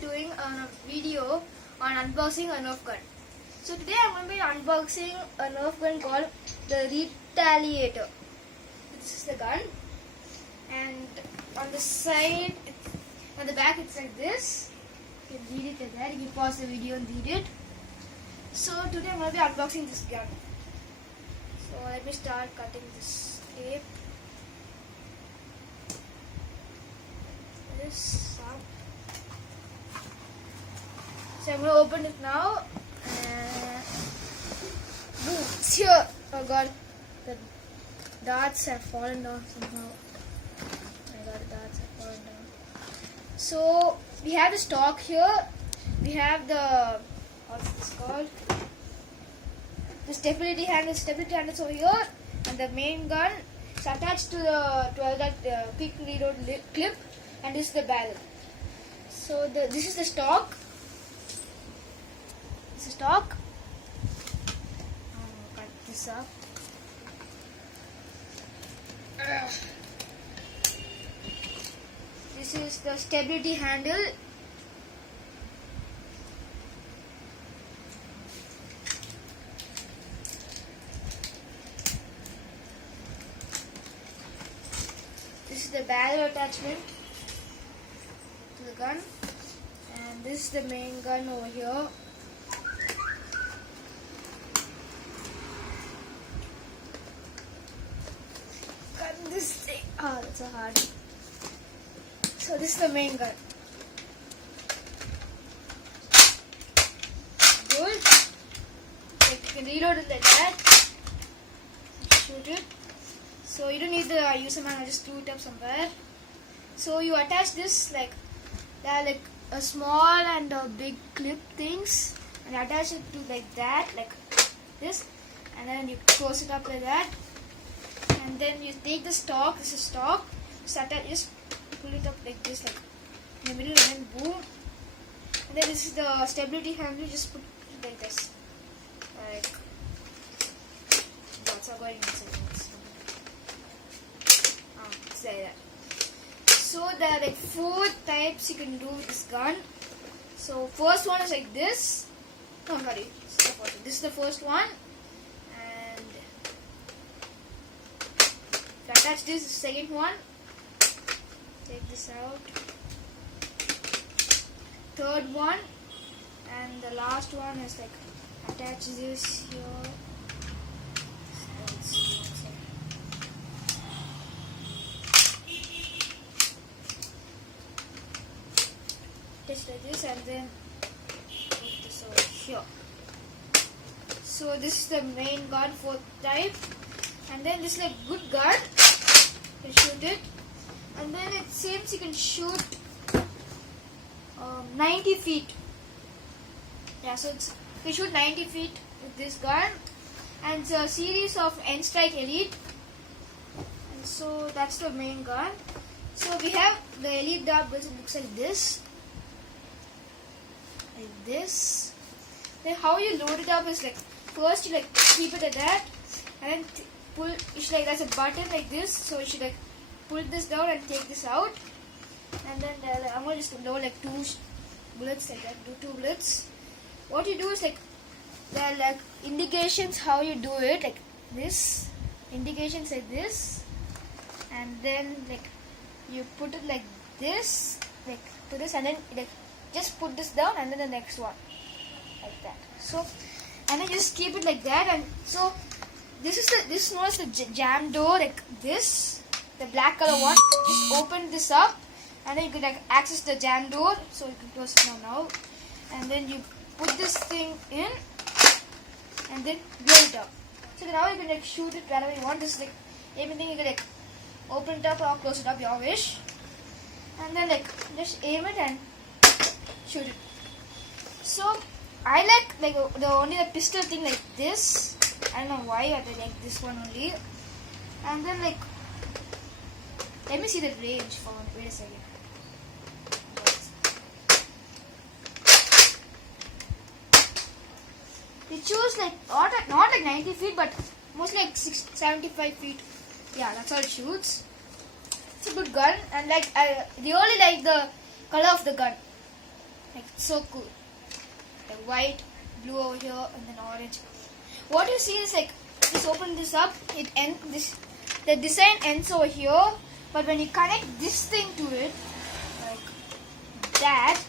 be doing a video on unboxing a Nerf gun. So today I'm going to be unboxing a Nerf gun called the Retaliator. This is the gun, and on the side, on the back it's like this. You can read it like that. You can pause the video and read it. So today I'm going to be unboxing this gun. So let me start cutting this tape. This up. So I'm going to open it now. Boom! It's here. Oh god, the darts have fallen down somehow. Oh my god, the darts have fallen down. So we have the stock here. We have the, what's this called? The stability handles over here, and the main gun is attached to the 12 quick reload clip, and this is the barrel. So this is the stock. This is stock. I'm gonna cut this up. This is the stability handle. This is the barrel attachment to the gun, and this is the main gun over here. Cut this thing. Oh, that's so hard. So this is the main gun. Good. Like you can reload it like that. Shoot it. So you don't need the user manual, just screw it up somewhere. So you attach this like there are like a small and a big clip things, and you attach it to like that, like this, and then you close it up like that, and then you take the stock. This is stock. Just pull it up like this, like in the middle, and then boom. And then this is the stability handle. Just put it like this, like that's how going inside. Like that. So there are like 4 types you can do with this gun. So first one is like this. No, sorry. This is the first one. And if you attach this, the second one. Take this out. Third one. And the last one is like attach this here. Just like this, and then put this over here. So this is the main gun, 4th type, and then this is like good gun. You can shoot it, and then it seems you can shoot 90 feet. Yeah, so you can shoot 90 feet with this gun, and it's a series of N-Strike Elite. And so that's the main gun. So we have the Elite dart, which looks like this. Like this. Then how you load it up is like first you like keep it at that, and then pull. You should like there's a button like this, so you should like pull this down and take this out, and then I'm gonna just load like 2 bullets like that. Do 2 bullets. What you do is like there are like indications how you do it, like this. Indications like this, and then like you put it like this, like to this, and then like just put this down, and then the next one like that. So and then just keep it like that. And so this is known as the jam door, like this, the black color one. Just open this up, and then you can like access the jam door. So you can close it now, and then you put this thing in, and then blow it up. So now you can like shoot it wherever you want. This is like everything. You can like open it up or close it up, your wish, and then like just aim it and shoot it. So I like only the pistol thing like this. I don't know why I like this one only. And then like let me see the range for one. Wait a second. We choose like not like 90 feet, but mostly like 75 feet. Yeah, that's how it shoots. It's a good gun, and like I really like the color of the gun. Like this, the black color one. Just open this up, and then you can like pull this down, and then the next one like that. So Like so cool. Like white, blue over here, and then orange. What you see is like, just open this up. The design ends over here, but when you connect this thing to it, like that,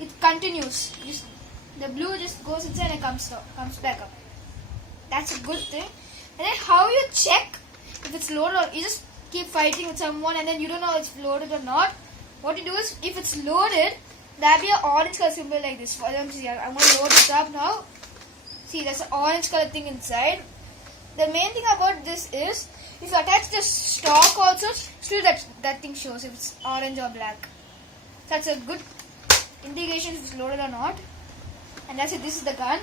it continues. The blue just goes inside and comes back up. That's a good thing. And then how you check if it's loaded or you just keep fighting with someone and then you don't know if it's loaded or not. What you do is, if it's loaded, there'll be an orange color symbol like this. For them to see, I'm going to load it up now. See, there's an orange color thing inside. The main thing about this is, if you attach the stock also, still that thing shows if it's orange or black. That's a good indication if it's loaded or not. And that's it. This is the gun.